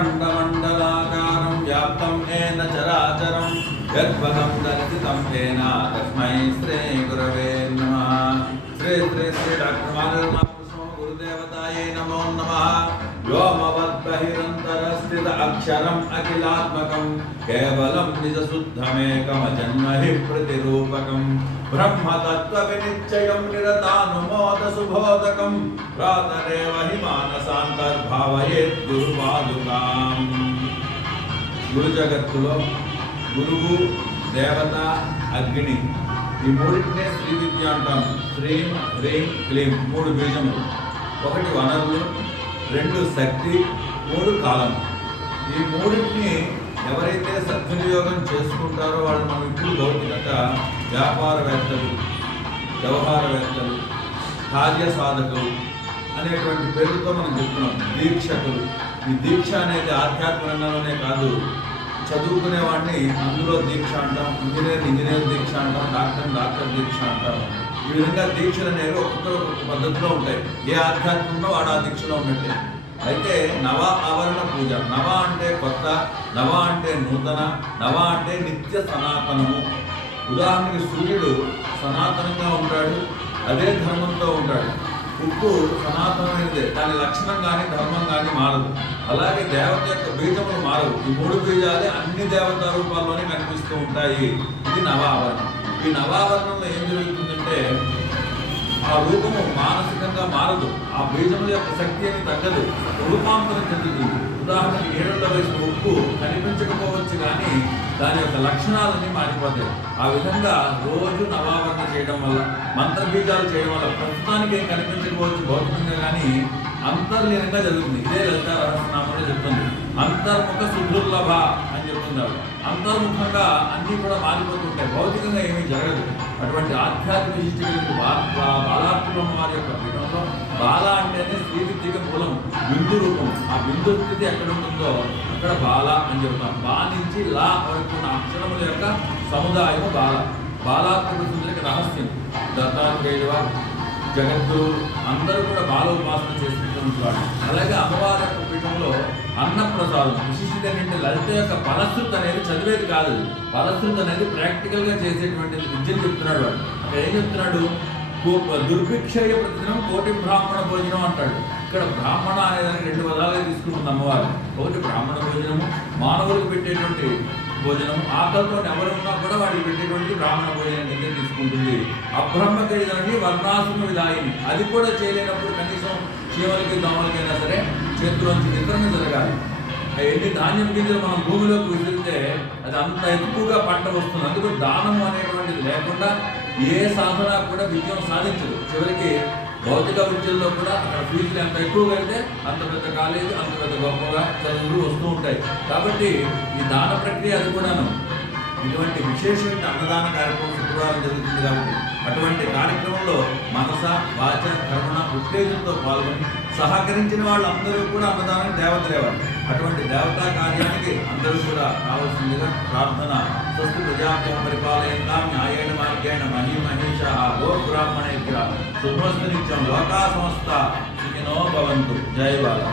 अखण्डमण्डलाकारं व्याप्तं येन चराचरं यद्पदं दर्शितं येन तस्मै श्रीगुरवे नमः। श्री श्री श्री डॉ गुरुदेवताये नमो नमः। व्योमवद्बहिरन्तरस्थित अक्षरम् अखिलात्मकं केवलं निजशुद्धमेकमजन्महि प्रतिरूपकं ब्रह्मतत्त्वविनिश्चयं निरतानुमोदसुबोधकं प्रातरेव हि मानसान्तर्भावयेत् गुरुपादुकाम्। గురు జగత్తులో గురువు, దేవత, అగ్ని ఈ మూడింటినే శ్రీ విద్య అంటాం. శ్రీం, హ్రీం, క్లీం మూడు బీజములు. ఒకటి వనరులు, రెండు శక్తి, మూడు కాలం. ఈ మూడింటిని ఎవరైతే సద్వినియోగం చేసుకుంటారో వాళ్ళు మనం ఇప్పుడు భౌతికంగా వ్యాపారవేత్తలు, వ్యవహారవేత్తలు, కార్య సాధకులు అనేటువంటి పేరుతో మనం చెప్తున్నాం. దీక్షకులు. ఈ దీక్ష అనేది ఆధ్యాత్మిక రంగంలోనే కాదు, చదువుకునే వాడిని అందులో దీక్ష అంటాం, ఇంజనీర్ దీక్ష అంటాం, డాక్టర్ దీక్ష అంటాం. ఈ విధంగా దీక్షలు అనేవి ఒక్కొక్కరు ఒక్కొక్క పద్ధతిలో ఉంటాయి. ఏ ఆధ్యాత్మంలో వాడు ఆ దీక్షలో ఉన్నట్టే. అయితే నవ ఆవరణ పూజ. నవ అంటే కొత్త, నవ అంటే నూతన, నవ అంటే నిత్య సనాతనము. ఉదాహరణకి సూర్యుడు సనాతనంగా ఉంటాడు, అదే ధర్మంతో ఉంటాడు. ఉప్పు సనాతనమైనదే, దాని లక్షణం కానీ ధర్మం కానీ మారదు. అలాగే దేవత యొక్క బీజములు మారవు. ఈ మూడు బీజాలే అన్ని దేవతా రూపాల్లోనే కనిపిస్తూ ఉంటాయి. ఇది నవావరణం. ఈ నవావరణంలో ఏం జరుగుతుందంటే ఆ రూపము మానసికంగా మారదు, ఆ బీజముల యొక్క శక్తి అని తగ్గదు, రూపాంతరం చెందుతుంది. ఉదాహరణకి నీళ్ళలో వేసిన ఉప్పు కనిపించకపోవచ్చు కానీ దాని యొక్క లక్షణాలన్నీ మారిపోతాయి. ఆ విధంగా రోజు నవావరణ చేయడం వల్ల, మంత్రబీజాలు చేయడం వల్ల ప్రస్తుతానికి ఏం కనిపించకపోవచ్చు భౌతికంగా కానీ అంతర్లీనంగా జరుగుతుంది. ఇదే లలితా రహస్యనామంలో చెప్తుంది. అంతర్ముఖ సుదుర్లభ అని చెప్తున్నారు. అంతర్ముఖంగా అన్నీ కూడా మారిపోతుంటాయి, భౌతికంగా ఏమీ జరగదు. అటువంటి ఆధ్యాత్మిక విశిష్టి కలిగిన బాలాత్మ వారి యొక్క పీఠంలో బాల అంటేనే స్త్రీ విద్యకి మూలం, బిందు రూపం. ఆ బిందు స్థితి ఎక్కడ ఉంటుందో అక్కడ బాల అని చెప్తాం. బా నుంచి లా వరకు ఉన్న అక్షరముల యొక్క సముదాయము బాల. బాలాత్మక సుందరికి రహస్యం. దత్తాత్రేయుల వారు, జగద్గురు అందరూ కూడా బాల ఉపాసన చేసుకుంటూ వాడు. అలాగే అమ్మవారి యొక్క పీఠంలో అన్నప్రసాదం విశిష్టత ఏంటంటే లలిత యొక్క ఫలశ్రుతి అనేది చదివేది కాదు. ఫలశ్రుతి అనేది ప్రాక్టికల్గా చేసేటువంటి విద్యను చెప్తున్నాడు వాడు. అక్కడ ఏం చెప్తున్నాడు? దుర్భిక్షయ ప్రతిదినం కోటి బ్రాహ్మణ భోజనం అంటాడు. ఇక్కడ బ్రాహ్మణ అనేదానికి రెండు పదాలుగా తీసుకుంటుంది అమ్మవారు. ఒకటి బ్రాహ్మణ భోజనము, మానవులకు పెట్టేటువంటి భోజనము, ఆకలితో ఎవరు ఉన్నా కూడా వాడికి పెట్టేటువంటి బ్రాహ్మణ భోజనం కింద తీసుకుంటుంది. అబ్రహ్మకైదండి వర్ణాశ్రమ విధాయిని, అది కూడా చేయలేనప్పుడు కనీసం చీమలకి దోమలకైనా సరే చేతిలోంచి వితరణ జరగాలి. ఎన్ని ధాన్యం గింజలు మనం భూమిలోకి విసిరితే అది అంత ఎక్కువగా పంట వస్తుంది. అందుకు దానము అనేటువంటిది లేకుండా ఏ సాధన కూడా విజయం సాధించదు. చివరికి భౌతిక విద్యల్లో కూడా అక్కడ ఫీజులు ఎంత ఎక్కువ కడితే అంత పెద్ద కాలేజీ, అంత పెద్ద గొప్పగా చదువులు వస్తూ ఉంటాయి. కాబట్టి ఈ దాన ప్రక్రియ అది కూడాను ఇటువంటి విశేషమైన అన్నదాన కార్యక్రమం శుక్రవారం జరుగుతుంది. కాబట్టి అటువంటి కార్యక్రమంలో మనస, వాచ, కర్మణ, ఉత్తేజంతో పాల్గొని సహకరించిన వాళ్ళందరూ కూడా అన్నదానం దేవతలేవారు. అటువంటి దేవతా కార్యానికి అందరూ కూడా రావాల్సిందిగా ప్రార్థన. స్వస్తి ప్రజాభ్యం పరిపాలయంతాం న్యాయేణ మార్గేణ మహీమహీషా గో బ్రాహ్మణేభ్యః శుభమస్తు నిత్యం లోకా సమస్త సుఖినో భవంతు. జై బాలా.